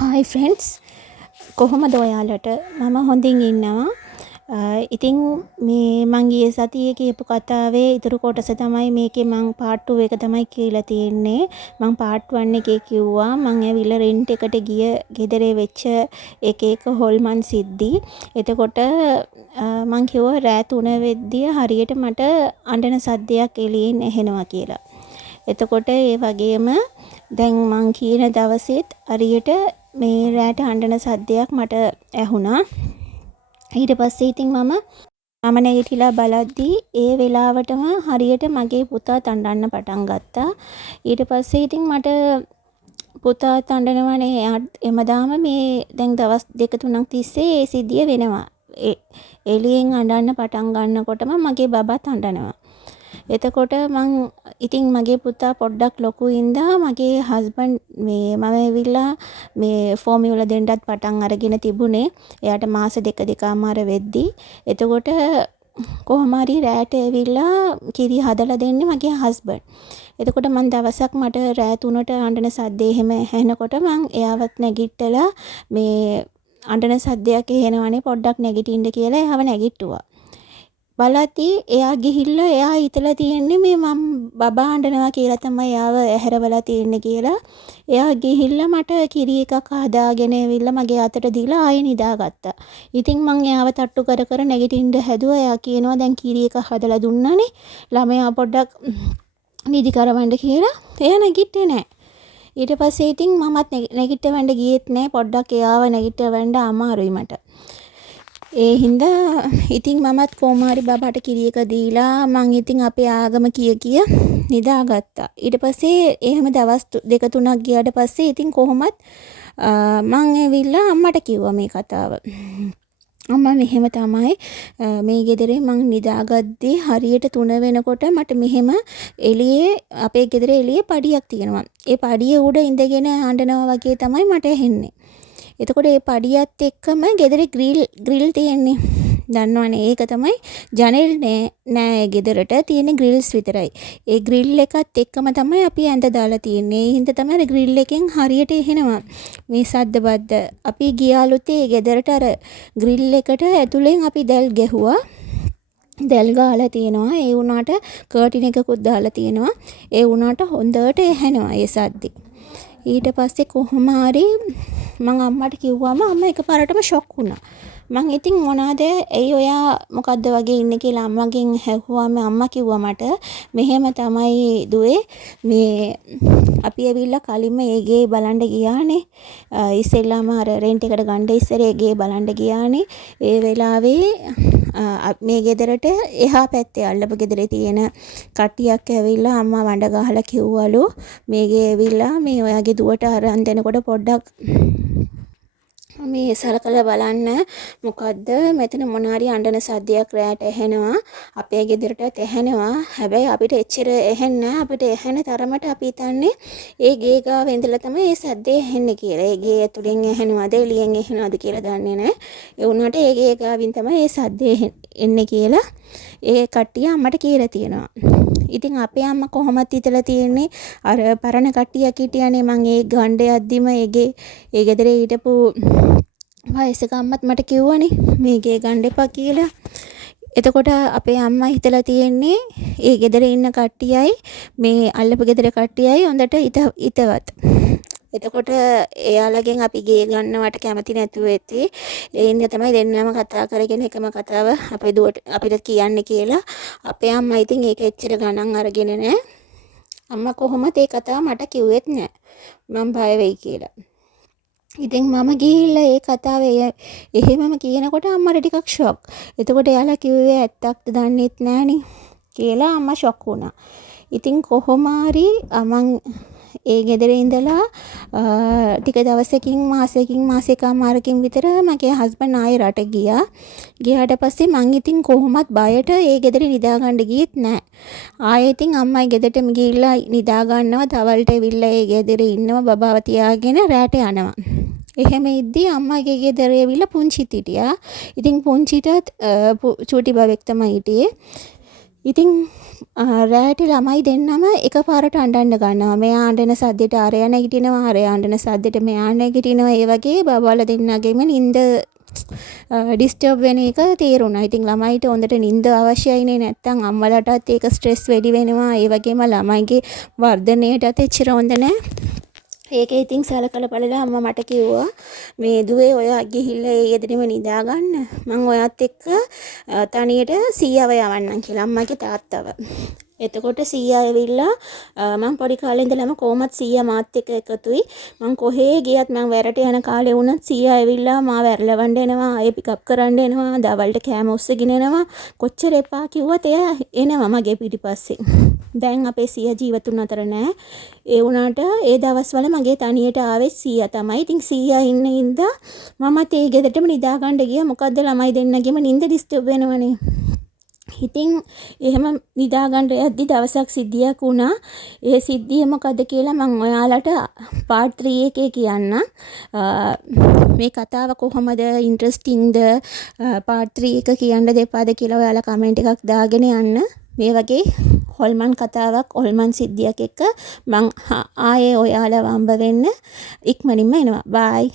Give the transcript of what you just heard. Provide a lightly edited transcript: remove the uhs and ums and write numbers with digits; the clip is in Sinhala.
හායි ෆ්‍රෙන්ඩ්ස්, කොහොමද ඔයාලට? මම හොඳින් ඉන්නවා. ඉතින් මේ මං ගියේ සතියේ කියපු කතාවේ ඉතුරු කොටස තමයි මේකේ මං පාර්ට් 2 එක තමයි කියලා තියෙන්නේ. මං පාර්ට් 1 එකේ කිව්වා මං ඇවිල්ලා රෙන්ට් එකට ගිය ගෙදරේ වෙච්ච එක හොල්මන් සිද්ධි. එතකොට මං කිව්වා රෑ 3 වෙද්දී හරියට මට අඬන සද්දයක් එළියෙන් ඇහෙනවා කියලා. එතකොට ඒ වගේම දැන් මං කියන දවසෙත් හරියට මේ රෑට අඬන සද්දයක් මට ඇහුණා. ඊට පස්සේ ඉතින් මම නැගිටලා බලද්දී ඒ වෙලාවටම හරියට මගේ පුතාත් අඬන්න පටන් ගත්තා. ඊට පස්සේ ඉතින් මට පුතාත් අඬනවනේ එමදාම මේ දැන් දවස් 2-3ක් තිස්සේ ඒ සිද්ධිය වෙනවා. එළියෙන් අඬන්න පටන් ගන්නකොටම මගේ බබාත් අඬනවා. එතකොට ඉතින් මගේ පුතා පොඩ්ඩක් ලොකු ඉඳා මගේ හස්බන්ඩ් මම ඇවිල්ලා මේ ෆෝමියුලා දෙන්නත් පටන් අරගෙන තිබුණේ. එයාට මාස 2.5මාර වෙද්දි. එතකොට කොහොම හරි රෑට ඇවිල්ලා කිරි හදලා දෙන්නේ මගේ හස්බන්ඩ්. එතකොට දවසක් මට රෑ 3ට අඬන සද්දේ එහෙම ඇහෙනකොට එයාවත් නැගිටලා මේ අඬන සද්දයක් ඇහෙනවනේ පොඩ්ඩක් නැගිටින්න කියලා එයාව නැගිට්ටුවා. බලද්දී එයා ගිහිල්ලා එයා හිතලා තියෙන්නේ මේ මම බබා අඬනවා කියලා තමයි එයාව ඇහැරවලා තියෙන්නේ කියලා. එයා ගිහිල්ලා මට කිරි එකක් හදාගෙන ඇවිල්ලා මගේ අතට දීලා ආයෙ නිදාගත්තා. ඉතින් මං එයාව තට්ටු කර කර නැගිටින්න හැදුවා. එයා කියනවා දැන් කිරි එක හදලා දුන්නානේ. ළමයා පොඩ්ඩක් නිදි කරවන්න කියලා. එයා නැගිට්ටේ නැහැ. ඊට පස්සේ ඉතින් මමත් නැගිටවන්න ගියෙත් නැහැ. පොඩ්ඩක් එයාව නැගිටවන්න අමාරුයි මට. ඒ හින්දා ඉතින් මමත් කොහොම හරි බබාට කිරි එක දීලා මං ඉතින් අපේ ආගම කිය නිදාගත්තා. ඊට පස්සේ එහෙම දවස් 2-3ක් ගියාට පස්සේ ඉතින් කොහොමත් මං ඇවිල්ලා අම්මට කිව්වා මේ කතාව. අම්මා මෙහෙම තමයි මේ ගෙදරේ මං නිදාගද්දී හරියට 3 වෙනකොට මට මෙහෙම එළියේ අපේ ගෙදරේ එළියේ පඩියක් තියෙනවා. ඒ පඩිය උඩ ඉඳගෙන අඬනවා වගේ තමයි මට ඇහෙන්නේ. එතකොට ඒ පඩියත් එක්කම ගෙදරේ ග්‍රිල් තියෙන්නේ. දන්නවනේ ඒක තමයි ජනෙල් නෑ ගෙදරට තියෙන ග්‍රිල්ස් විතරයි. ඒ ග්‍රිල් එකත් එක්කම තමයි අපි ඇඳ දාලා තියෙන්නේ. ඒ හින්දා තමයි ග්‍රිල් එකෙන් හරියට එහෙනවා මේ සද්ද බද්ද. අපි ගියාලුතේ ගෙදරට අර ග්‍රිල් එකට ඇතුලෙන් අපි දැල් ගැහුවා. දැල් ගාලා තියෙනවා. ඒ වුණාට කර්ටින් එකකුත් දාලා තියෙනවා. ඒ වුණාට හොඳට ඇහෙනවා ඒ සද්දි. ඊට පස්සේ කොහොම හරි මං අම්මට කිව්වම අම්මා එකපාරටම ෂොක් වුණා. මං ඉතින් මොනවාද ඔයා මොකද්ද වගේ ඉන්නේ කියලා අම්මගෙන් ඇහුවාම අම්මා කිව්වා මට මෙහෙම තමයි දුවේ මේ අපි ඇවිල්ලා කලින්ම ඒ ගේ බලන්න ගියානේ. ඉස්සෙල්ලාම අර රෙන්ට් එකට ගන්න ඉස්සර ඒ ගේ බලන්න ගියානේ. ඒ වෙලාවේ මේ ගෙදරට එහා පැත්තේ අල්ලපු ගෙදරේ තියෙන කට්ටියක් ඇවිල්ලා අම්මා වඬ ගහලා කිව්වලු මේ ගේ ඇවිල්ලා මේ ඔයාගේ දුවට අරන් දෙනකොට පොඩ්ඩක් මේ සලකලා බලන්න මොකද්ද මෙතන මොන හරි අඬන සද්දයක් රැට ඇහෙනවා අපේ ගෙදරටත් ඇහෙනවා හැබැයි අපිට එච්චර ඇහෙන්නේ අපිට ඇහෙන තරමට අපි හිතන්නේ ඒ ගේ ගාව ඉඳලා තමයි ඒ සද්දේ ඇහෙන්නේ කියලා. ඒ ගේ ඇතුලෙන් ඇහෙනවද එළියෙන් ඇහෙනවද කියලා දන්නේ නැහැ. ඒ වුණාට ඒ ගේ ගාවින් තමයි ඒ සද්දේ එන්නේ කියලා ඒ කට්ටිය අම්මට කියලා තියෙනවා. ඉතින් අපේ අම්මා කොහොමද හිතලා තියෙන්නේ අර පරණ කට්ටියක් හිටියානේ මං ඒ ගණ්ඩේ අද්දිම ඒ ගෙදරේ හිටපු වයසක අම්මත් මට කිව්වනේ මේකේ ගන්න එපා කියලා. එතකොට අපේ අම්මා හිතලා තියෙන්නේ ඒ ගෙදරේ ඉන්න කට්ටියයි මේ අල්ලපු ගෙදර කට්ටියයි හොඳට හිතවත්. එතකොට එයාලගෙන් අපි ගේ ගන්නවට කැමති නැතුව ඇති. ඒ ඉන්න තමයි දෙන්නම කතා කරගෙන එකම කතාව අපේ දුවට අපිට කියන්නේ කියලා. අපේ අම්මා ඉතින් ඒක එච්චර ගණන් අරගෙන නැහැ. අම්මා කොහොමද ඒ කතාව මට කිව්වෙත් නැහැ. මම බය වෙයි කියලා. ඉතින් මම ගිහිල්ලා ඒ කතාව එහෙමම කියනකොට අම්මට ටිකක් ෂොක්. එතකොට එයාලා කිව්වේ ඇත්තක්ද දන්නෙත් නෑනේ කියලා අම්මා ෂොක් වුණා. ඉතින් කොහොම හරි මං ඒ ගෙදර ඉඳලා ටික දවසකින් මාසෙකමාරකින් විතර මගේ හස්බන්ඩ් ආයෙ රට ගියා. ගියාට පස්සේ මං ඉතින් කොහොමත් බයට ඒ ගෙදර නිදා ගන්න ගියෙත් නෑ. ආයෙ ඉතින් අම්මයි ගෙදරටම ගිහිල්ලා නිදා ගන්නවා. තවල්ට ඇවිල්ලා ඒ ගෙදර ඉන්නවා බබාව තියාගෙන රැට යනවා. එහෙම ඉද්දි අම්මගේ ගෙදර ඇවිල්ලා පුංචිත් හිටියා. ඉතින් පුංචිටත් චූටි බවෙක් තමයි හිටියේ. ඉතින් රෑට ළමයි දෙන්නම එකපාරට අඬන්න ගන්නවා. මෙයා අඬන සද්දෙට අරයා නැගිටිනවා, අරයා අඬන සද්දෙට මෙයා නැගිටිනවා. ඒ වගේ බබාලා දෙන්නගෙම නිින්ද ඩිස්ටර්බ් වෙන එක තේරුණා. ඉතින් ළමයිට හොඳට නිින්ද අවශ්‍යයිනේ, නැත්තම් අම්මලටත් ඒක ස්ට්‍රෙස් වැඩි වෙනවා. ඒ වගේම ළමයිගේ වර්ධනයටත් එච්චර හොඳ නැහැ. ඒක ඉතින් සලකලා බලලා අම්මා මට කිව්වා මේ දුවේ ඔයා ගිහිල්ලා ඒ යෙදෙනව නිදා ගන්න. මං ඔයත් එක්ක තනියට සීයාව යවන්නම් කියලා අම්මගේ තාත්තව. එතකොට සීයා ඇවිල්ලා මං පොඩි කාලේ ඉඳලම කොහොමත් සීයා මාත් එක්ක එකතුයි. මං කොහේ ගියත් මං වැරට යන කාලේ වුණත් සීයා ඇවිල්ලා මාව වැරලවන්න එනවා, ආයෙ පිකප් කරන්න එනවා, දවල්ට කෑම ඔස්සගෙන එනවා. කොච්චර එපා කිව්වත් එයා එනවා මගේ පිටිපස්සේ. දැන් අපේ සීයා ජීවතුන් අතර නැහැ. ඒ වුණාට ඒ දවස්වල මගේ තනියට ආවේ සීයා තමයි. ඉතින් සීයා ඉන්න ඉඳා මමත් ඒ ගෙදරටම නිදා ගන්න ගියා. මොකද්ද ළමයි දෙන්නගෙම නිින්ද ඩිස්ටර්බ් වෙනවනේ. ඉතින් එහෙම නිදා ගන්න යද්දි දවසක් සිද්ධියක් වුණා. ඒ සිද්ධිය මොකද්ද කියලා මම ඔයාලට part 3 එකේ කියන්නම්. මේ කතාව කොහොමද ඉන්ටරෙස්ටිංද part 3 එක කියන්න දෙපාද කියලා ඔයාලා කමෙන්ට් එකක් දාගෙන යන්න. මේ වගේ හොල්මන් කතාවක්, හොල්මන් සිද්ධියක් එක්ක මං ආයේ ඔයාලව හම්බ වෙන්න ඉක්මනින්ම එනවා. බයි.